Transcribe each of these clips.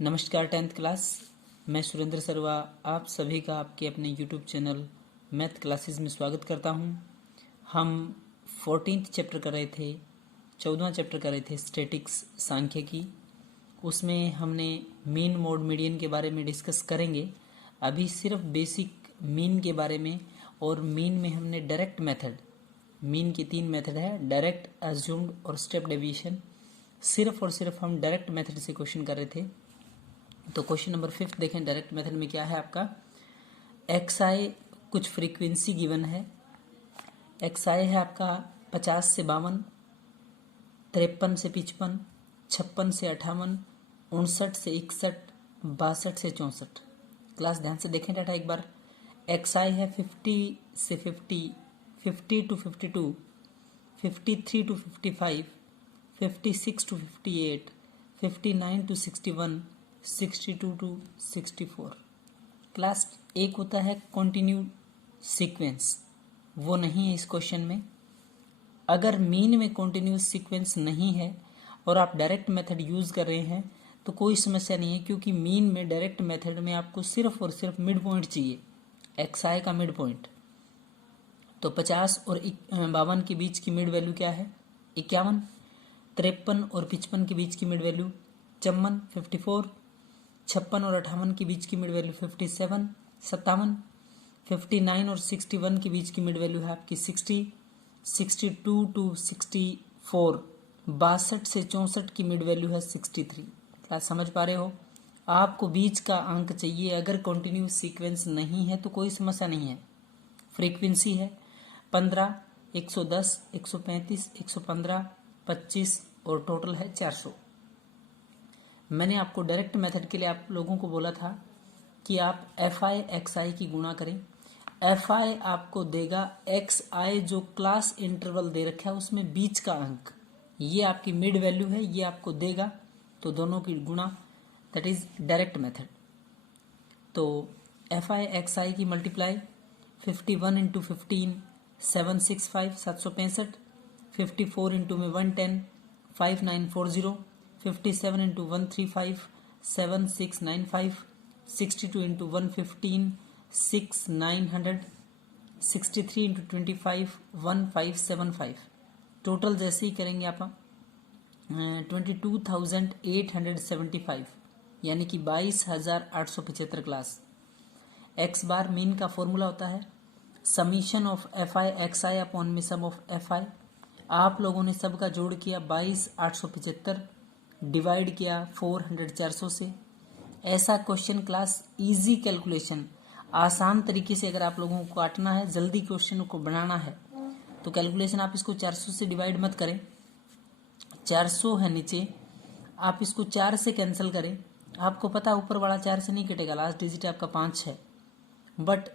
नमस्कार 10th class. मैं सुरेंद्र सरवा आप सभी का आपके अपने यूट्यूब चैनल मैथ क्लासेस में स्वागत करता हूं। हम 14th चैप्टर कर रहे थे, 14वां चैप्टर कर रहे थे स्टैटिक्स सांख्यिकी। उसमें हमने मीन मोड मीडियन के बारे में डिस्कस करेंगे। अभी सिर्फ बेसिक मीन के बारे में, और मीन में हमने डायरेक्ट मेथड, मीन की 3 मेथड है, डायरेक्ट, अज्यूम्ड और स्टेप डेविएशन। सिर्फ और सिर्फ हम डायरेक्ट मेथड से क्वेश्चन कर रहे थे। तो क्वेश्चन नंबर 5 देखें। डायरेक्ट मेथड में क्या है आपका, एक्स आई कुछ फ्रीक्वेंसी गिवन है। एक्स आई है आपका 50 से 52, 53 से 55, 56 से 58, 59 से 61, 62 से 64। क्लास ध्यान से देखें डाटा एक बार। एक्स आई है 50 से 50, 50 to 52, 53 to 55, 56 to 58, 59 to 61, 62 to 64। Class एक होता है कंटिन्यू सीक्वेंस, वो नहीं है इस क्वेश्चन में। अगर मीन में कंटिन्यूस सीक्वेंस नहीं है और आप डायरेक्ट मेथड यूज़ कर रहे हैं तो कोई समस्या नहीं है, क्योंकि मीन में डायरेक्ट मेथड में आपको सिर्फ और सिर्फ मिड पॉइंट चाहिए, एक्स आई का मिड पॉइंट। तो 50 और 52 के बीच की मिड वैल्यू क्या है, 51। 53 और 55 के बीच की मिड वैल्यू 54, 54। 56 और 58 के बीच की मिड वैल्यू 57, 57। 59 और 61 के बीच की मिड वैल्यू है आपकी 60, 62 टू 64। 62 से 64 की मिड वैल्यू है 63। क्या समझ पा रहे हो? आपको बीच का अंक चाहिए। अगर कंटिन्यूस सीक्वेंस नहीं है तो कोई समस्या नहीं है। फ्रीक्वेंसी है 15, 110, 135, 115, 25 और टोटल है 400। मैंने आपको डायरेक्ट मेथड के लिए आप लोगों को बोला था कि आप एफ आई एक्स आई की गुणा करें। एफ आई आपको देगा एक्स आई जो क्लास इंटरवल दे रखा है उसमें बीच का अंक, ये आपकी मिड वैल्यू है, ये आपको देगा। तो दोनों की गुणा, दैट इज डायरेक्ट मेथड। तो एफ आई एक्स आई की मल्टीप्लाई 51 इंटू 15 765 765, 54 इंटू में 110 5940, 57 इंटू 135 7695, 62 इंटू 115 6900, 63 इंटू 25 1575। टोटल जैसे ही करेंगे आप 22,875, यानी कि 22,875। क्लास एक्स बार मीन का फॉर्मूला होता है summation of f i x i upon में सम ऑफ एफ आई। आप लोगों ने सबका जोड़ किया 22,875, डिवाइड किया 400 400 से। ऐसा क्वेश्चन क्लास इजी कैलकुलेशन, आसान तरीके से अगर आप लोगों को काटना है, जल्दी क्वेश्चन को बनाना है तो कैलकुलेशन आप इसको 400 से डिवाइड मत करें। 400 है नीचे, आप इसको 4 से कैंसिल करें। आपको पता ऊपर वाला 4 से नहीं कटेगा, लास्ट डिजिट आपका 5 है, बट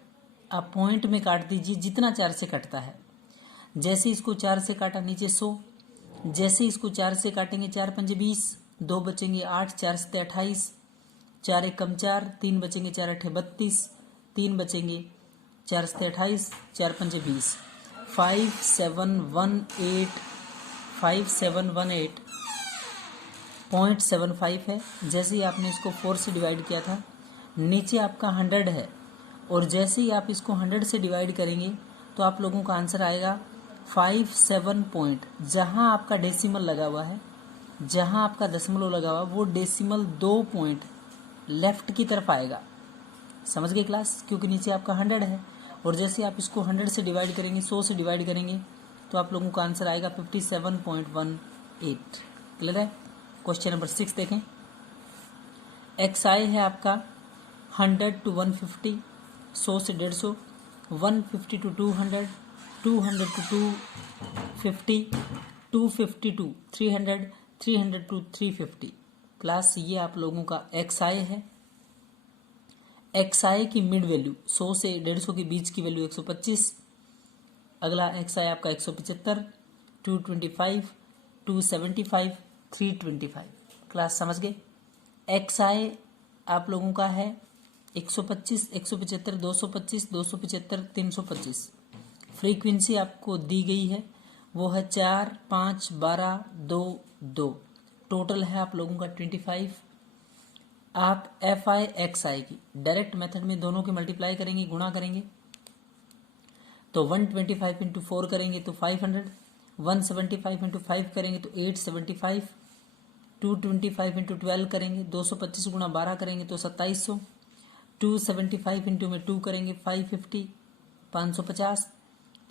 आप पॉइंट में काट दीजिए जितना 4 से कटता है। जैसे इसको 4 से काटा नीचे 100, जैसे इसको 4 से काटेंगे 4 पंजे 20, 2 बचेंगे 8, 4 सत्ते 28, 4 एक कम 4, 3 बचेंगे 4 अठे 32, 3 बचेंगे 4 सत्ते 28, 4 पंजे 20। 5718.75 है। जैसे ही आपने इसको 4 से डिवाइड किया था, नीचे आपका 100 है, और जैसे ही आप इसको 100 से डिवाइड करेंगे तो आप लोगों का आंसर आएगा 57 पॉइंट। जहाँ आपका डेसिमल लगा हुआ है, जहाँ आपका दशमलव लगा हुआ, वो डेसिमल 2 पॉइंट लेफ्ट की तरफ आएगा। समझ गए क्लास? क्योंकि नीचे आपका 100 है, और जैसे आप इसको 100 से डिवाइड करेंगे, 100 से डिवाइड करेंगे तो आप लोगों का आंसर आएगा 57.18। क्लियर है? क्वेश्चन नंबर 6 देखें। एक्स आई है आपका 100 टू 150, 100 से 150, 150 to 200, 200 to 250, 250 to 300, 300 to 350। Class ये आप लोगों का एक्स आई है। एक्स आई की मिड वैल्यू 100 से 150 के बीच की वैल्यू 125। अगला एक्स आई आपका 175, 225, 275, 325। क्लास समझ गए? एक्स आई आप लोगों का है 125, 175, 225, 275, 325। फ्रीक्वेंसी आपको दी गई है वो है 4, 5, 12, 2, 2। टोटल है आप लोगों का 25। आप एफ आई एक्स आई की डायरेक्ट मेथड में दोनों के मल्टीप्लाई करेंगे, गुणा करेंगे, तो 125 इंटू 4 करेंगे तो 500, 175 इंटू 5 करेंगे तो 875, 225 इंटू 12 करेंगे 225 गुणा 12 करेंगे तो 2700, 275 इंटू में 2 करेंगे 550, 550,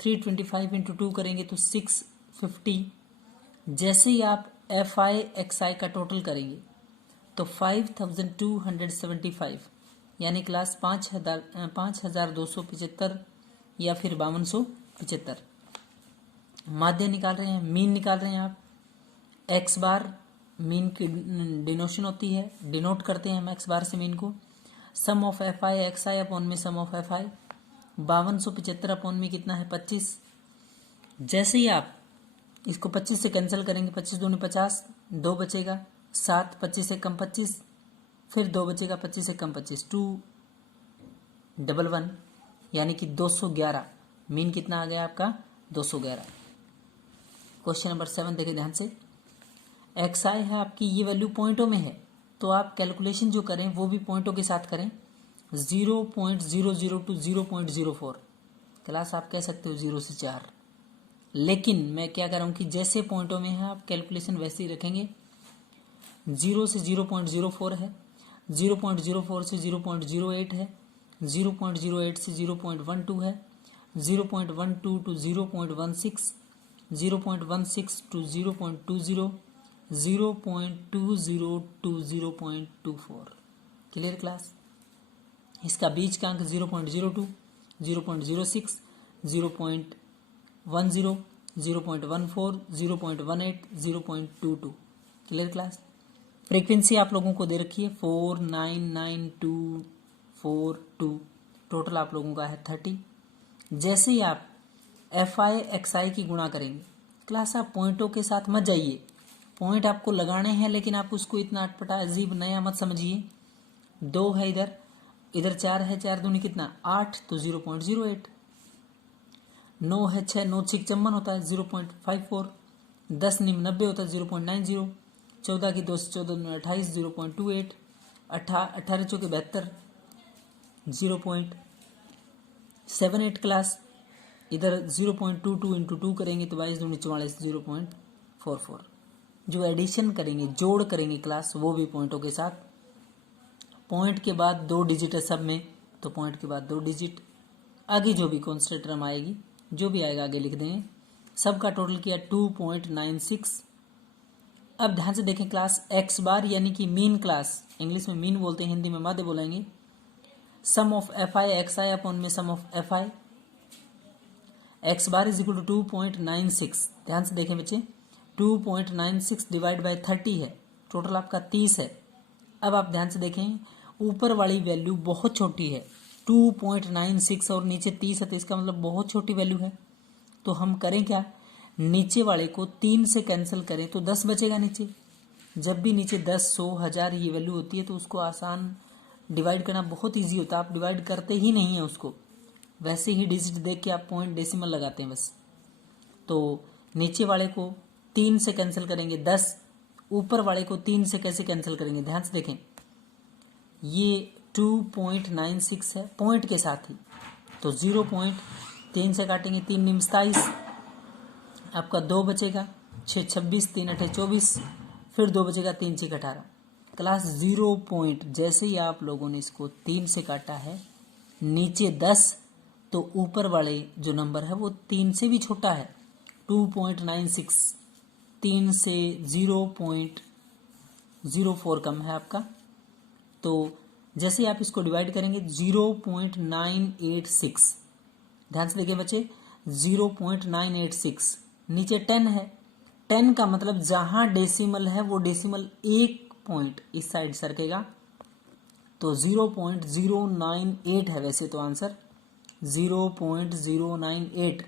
325 इंटू 2 करेंगे तो 650। जैसे ही आप एफ आई एक्स आई का टोटल करेंगे तो 5275 यानी क्लास 5275 या फिर 5275 माध्य निकाल रहे हैं, मीन निकाल रहे हैं आप। एक्स बार मीन की डिनोशन होती है, डिनोट करते हैं हम एक्स बार से मीन को। Sum of f i x i upon में sum of f i 5275 upon में कितना है 25। जैसे ही आप इसको 25 से कैंसिल करेंगे, 25 दूनी 50, 2 बचेगा 7, 25 से कम 25, फिर 2 बचेगा 25 से कम 25, 211 यानी कि 211। मीन कितना आ गया आपका 211। क्वेश्चन नंबर 7 देखिए ध्यान से। एक्स आई है आपकी, ये वैल्यू पॉइंटों में है तो आप कैलकुलेशन जो करें वो भी पॉइंटों के साथ करें। 0.00 टू 0.04 क्लास आप कह सकते हो 0 से 4, लेकिन मैं क्या कर रहा हूँ कि जैसे पॉइंटों में है आप कैलकुलेशन वैसे ही रखेंगे। 0 से 0.04 है, 0.04 से 0.08 है, 0.08 से 0.12 है, 0.12 to 0.16, 0.16 to 0.20, 0.20 to 0.24। Clear class. इसका बीच का अंक 0.02, 0.06, 0.10, 0.14, 0.18, 0.22। Clear class. फ्रीक्वेंसी आप लोगों को दे रखी है 49924 टोटल आप लोगों का है 30। जैसे ही आप एफ आई एक्स आई की गुणा करेंगे, क्लास आप पॉइंटों के साथ मत जाइए, पॉइंट आपको लगाने हैं लेकिन आप उसको इतना अटपटा अजीब नया मत समझिए। 2 है इधर, इधर 4 है, 4 दूनी कितना 8 तो 0.08, 9 है 6, 9 6 54 होता है 0.54, 10 निम 90 होता है 0.90, 14 की 2 से 14 में 28 0.28, 18 चौके 72 0.78 क्लास। इधर 0.22 इंटू 2 करेंगे तो 22 दूनी 44 0.44। जो एडिशन करेंगे, जोड़ करेंगे क्लास, वो भी पॉइंटों के साथ। पॉइंट के बाद 2 डिजिट है सब में तो पॉइंट के बाद 2 डिजिट, आगे जो भी कॉन्स्टेंट टर्म आएगी जो भी आएगा आगे लिख देंगे। सबका टोटल किया 2.96। अब ध्यान से देखें क्लास, एक्स बार यानी कि मीन क्लास, इंग्लिश में मीन बोलते हैं, हिंदी में माध्य बोलेंगे। Sum of f i x i upon में sum of f i x bar is equal to 2.96। ध्यान से देखें बच्चे, 2.96 डिवाइड बाय 30 है, टोटल आपका 30 है। अब आप ध्यान से देखें, ऊपर वाली वैल्यू बहुत छोटी है 2.96 और नीचे 30 है, तो इसका मतलब बहुत छोटी वैल्यू है। तो हम करें क्या, नीचे वाले को 3 से कैंसिल करें तो 10 बचेगा नीचे। जब भी नीचे 10, 100, 1000 ये वैल्यू होती है तो उसको आसान डिवाइड करना बहुत इजी होता है, आप डिवाइड करते ही नहीं है उसको, वैसे ही डिजिट देख के आप पॉइंट डेसिमल लगाते हैं बस। तो नीचे वाले को 3 से कैंसिल करेंगे 10, ऊपर वाले को 3 से कैसे कैंसिल करेंगे, ध्यान से देखें। ये 2.96 है पॉइंट के साथ ही, तो 0.3 से काटेंगे 3 निम 27, आपका 2 बचेगा 6 26, 3 8 24, फिर 2 बचेगा 3 6 18। क्लास 0 पॉइंट, जैसे ही आप लोगों ने इसको 3 से काटा है, नीचे 10 तो ऊपर वाले जो नंबर है वो 3 से भी छोटा है 2.96, 3 से 0.04 कम है आपका। तो जैसे आप इसको डिवाइड करेंगे 0.986, ध्यान से देखिए बच्चे 0.986, नीचे 10 है, 10 का मतलब जहां डेसिमल है वो डेसिमल एक पॉइंट इस साइड सरकेगा, तो 0.098 है वैसे तो आंसर 0.098।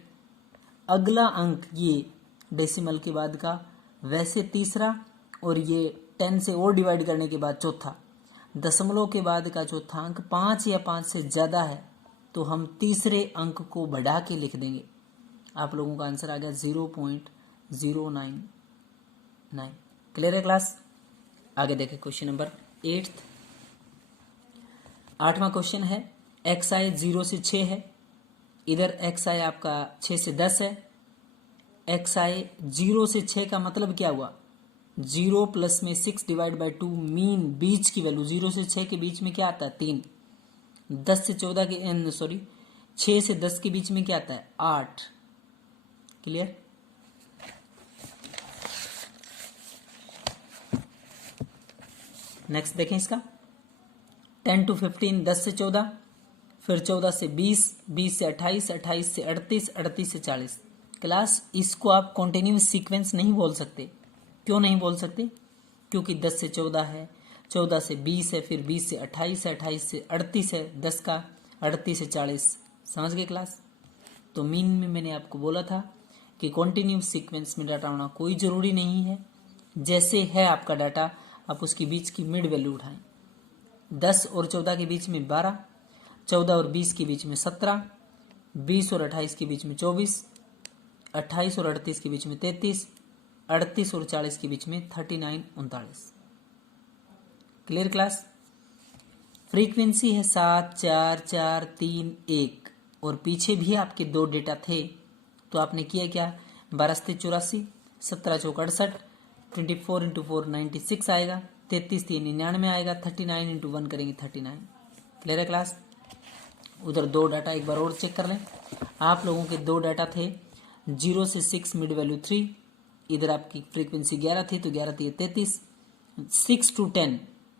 अगला अंक ये डेसिमल के बाद का वैसे तीसरा, और ये 10 से और डिवाइड करने के बाद चौथा, दशमलव के बाद का चौथा अंक 5 या 5 से ज़्यादा है तो हम तीसरे अंक को बढ़ा के लिख देंगे। आप लोगों का आंसर आ गया 0.099। क्लियर है क्लास। आगे देखें क्वेश्चन नंबर 8। 8वां क्वेश्चन है एक्स आई 0 से 6 है, इधर एक्स आई आपका 6 से 10 है। एक्स आई 0 से 6 का मतलब क्या हुआ, 0 प्लस में 6 डिवाइड बाई 2, मीन बीच की वैल्यू 0 से 6 के बीच में क्या आता है 3, 10 से 14 के 6 से 10 के बीच में क्या आता है 8। क्लियर। नेक्स्ट देखें इसका 10 to 15, 10 से 14, फिर 14 से 20, 20 से 28, 28 से 38, 38 से 40। क्लास इसको आप कॉन्टिन्यूस सीक्वेंस नहीं बोल सकते। क्यों नहीं बोल सकते, क्योंकि 10 से 14 है, 14 से 20 है, फिर 20 से 28 है, 28 से 38 है, 10 का 38 से 40। समझ गए क्लास। तो मीन में मैंने आपको बोला था कि कॉन्टिन्यूस सीक्वेंस में डाटा होना कोई ज़रूरी नहीं है। जैसे है आपका डाटा, आप उसके बीच की मिड वैल्यू उठाएं। 10 और 14 के बीच में 12, 14 और 20 के बीच में 17, 20 और 28 के बीच में 24, 28 और 38 के बीच में 33, 38 और 40 के बीच में 39, 39। Clear class. फ्रीक्वेंसी है 7, 4, 4, 3, 1 और पीछे भी आपके 2 डेटा थे, तो आपने किया क्या, 12 से 84, 17 चौक 68, 24 इंटू 4 96 आएगा, 33 3 99 आएगा, 39 इंटू 1 करेंगे 39। क्लियर है क्लास। उधर 2 डाटा एक बार और चेक कर लें। आप लोगों के 2 डाटा थे 0 से 6 मिड वैल्यू 3, इधर आपकी फ्रीक्वेंसी 11 थी तो 11 थी 33। 6 to 10,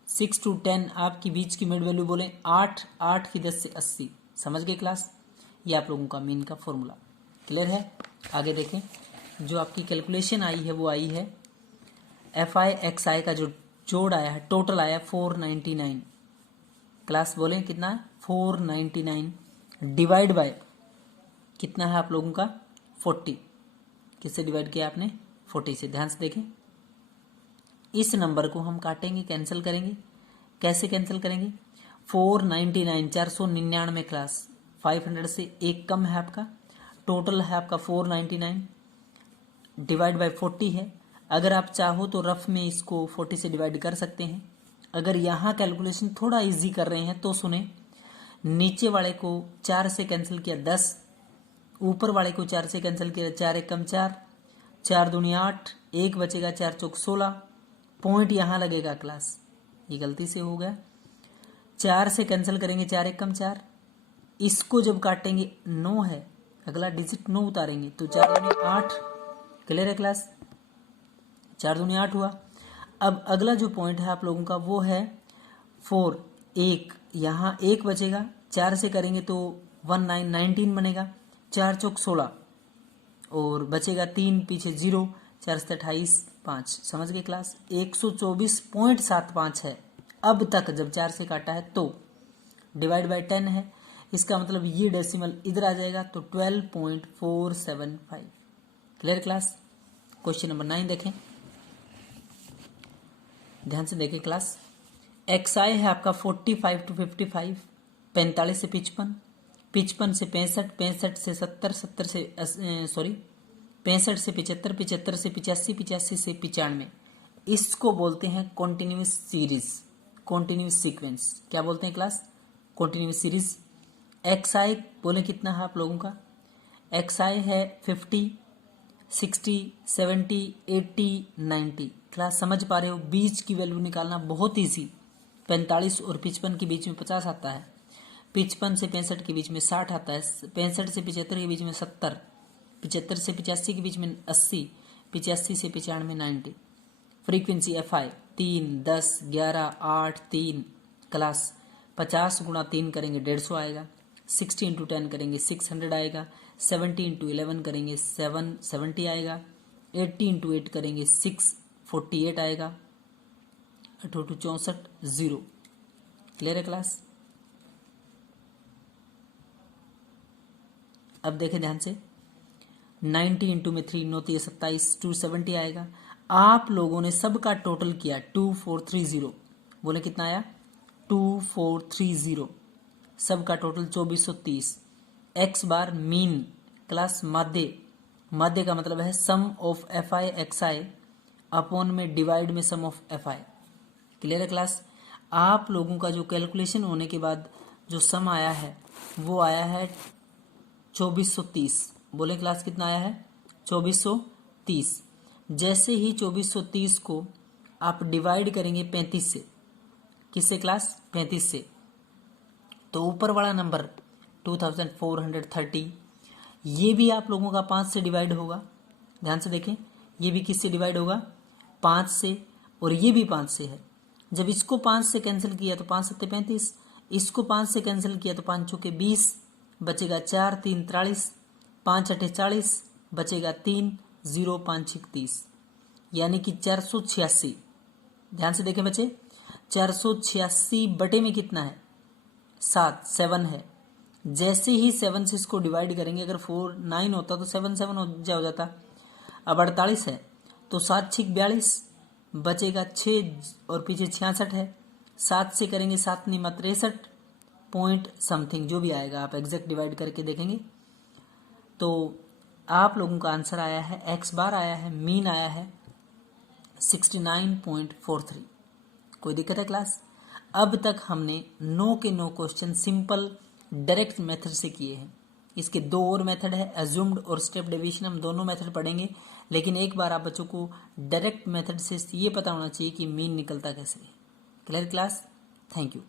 6 to 10 आपकी बीच की मिड वैल्यू बोले 8, 8 की 10 से 80। समझ गए क्लास। ये आप लोगों का मीन का फॉर्मूला क्लियर है। आगे देखें, जो आपकी कैलकुलेशन आई है वो आई है एफ आई एक्स आई का जो जोड़ आया है, टोटल आया 499। क्लास बोले कितना है 499 डिवाइड बाय कितना है आप लोगों का 40। किससे डिवाइड किया आपने 40 से। ध्यान से देखें, इस नंबर को हम काटेंगे, कैंसिल करेंगे। कैसे कैंसिल करेंगे, 499 499 क्लास 500 से एक कम है आपका, टोटल है आपका 499 डिवाइड बाय 40 है। अगर आप चाहो तो रफ में इसको 40 से डिवाइड कर सकते हैं। अगर यहाँ कैलकुलेशन थोड़ा इजी कर रहे हैं तो सुने, नीचे वाले को 4 से कैंसिल किया 10, ऊपर वाले को 4 से कैंसिल किया 4 एक कम 4, 4 दूनी 8, 1 बचेगा 4 चौक 16, पॉइंट यहाँ लगेगा क्लास, ये गलती से हो गया। 4 से कैंसिल करेंगे 4 एक कम 4, इसको जब काटेंगे 9 है, अगला डिजिट 9 उतारेंगे तो 4 दूनी 8। क्लियर है क्लास, 4 दूनी 8 हुआ। अब अगला जो पॉइंट है आप लोगों का वो है 4, 1 यहाँ 1 बचेगा, 4 से करेंगे तो 19 बनेगा, 4 चौक 16 और बचेगा 3 पीछे 0, 4 से 28 5। समझ गए क्लास, 124.75 है अब तक जब 4 से काटा है तो। डिवाइड बाय 10 है, इसका मतलब ये डेसिमल इधर आ जाएगा तो 12.475। Clear class. क्वेश्चन नंबर 9 देखें, ध्यान से देखें क्लास। एक्स आई है आपका 45 to 55, 45 से 55, 55 से 65, 65 से 70, 70 से 65 से 75, 75 से 85, 85 से 95। इसको बोलते हैं कॉन्टिन्यूस सीरीज, कॉन्टिन्यूस सीक्वेंस। क्या बोलते हैं क्लास, कॉन्टिन्यूस सीरीज। एक्स आई बोले कितना है आप लोगों का, एक्स आई है 50, 60, 70, 80, 90। क्लास समझ पा रहे हो, बीच की वैल्यू निकालना बहुत ईजी। 45 और 55 के बीच में 50 आता है, 55 से 65 के बीच में 60 आता है, 65 से 75 के बीच में 70, 75 से 85 के बीच में 80, 85 से 95 90। Frequency F I 3, 10, 11, 8, 3। क्लास 50 गुणा 3 करेंगे 150 आएगा, 60 इंटू 10 करेंगे 600 आएगा, 70 इंटू 11 करेंगे 770 आएगा, 80 इंटू 8 करेंगे 648 आएगा, 8 64 0। क्लियर है क्लास। अब देखें ध्यान से, 90 इंटू में 3 9 27 270 आएगा। आप लोगों ने सबका टोटल किया 2430, बोले कितना आया 2430, सबका total 2430। X bar mean class माध्य, माध्य का मतलब है sum of f i x i upon में डिवाइड में sum of f i. Clear है क्लास। आप लोगों का जो कैलकुलेशन होने के बाद जो सम आया है वो आया है 2430। बोले क्लास कितना आया है? 2430। जैसे ही 2430 को आप डिवाइड करेंगे 35 से, किससे क्लास? 35 से, तो ऊपर वाला नंबर 2430 ये भी आप लोगों का 5 से डिवाइड होगा। ध्यान से देखें, ये भी किससे डिवाइड होगा? 5 से, और ये भी 5 से है। जब इसको 5 से कैंसिल किया तो 5 सत्ते 35, इसको 5 से कैंसिल किया तो 5 चौके 20, बचेगा 4 3 43, 5 अठे 40, बचेगा 3 0 5 6 30, यानी कि 486। ध्यान से देखें बच्चे, 486 बटे में कितना है? 7 है। जैसे ही 7 से इसको डिवाइड करेंगे, अगर 4 9 होता तो 7 7 हो जाता। अब 48 है तो 7 6 42, बचेगा 6 और पीछे 66 है। 7 से करेंगे 7 9 63 पॉइंट समथिंग, जो भी आएगा आप एग्जैक्ट डिवाइड करके देखेंगे। तो आप लोगों का आंसर आया है, एक्स बार आया है, मीन आया है 69.43। कोई दिक्कत है क्लास? अब तक हमने 9 के 9 क्वेश्चन सिंपल डायरेक्ट मेथड से किए हैं। इसके 2 और मेथड है, एज्यूम्ड और स्टेप डेविएशन। हम दोनों मेथड पढ़ेंगे, लेकिन एक बार आप बच्चों को डायरेक्ट मेथड से ये पता होना चाहिए कि मीन निकलता कैसे है। Clear class? Thank you.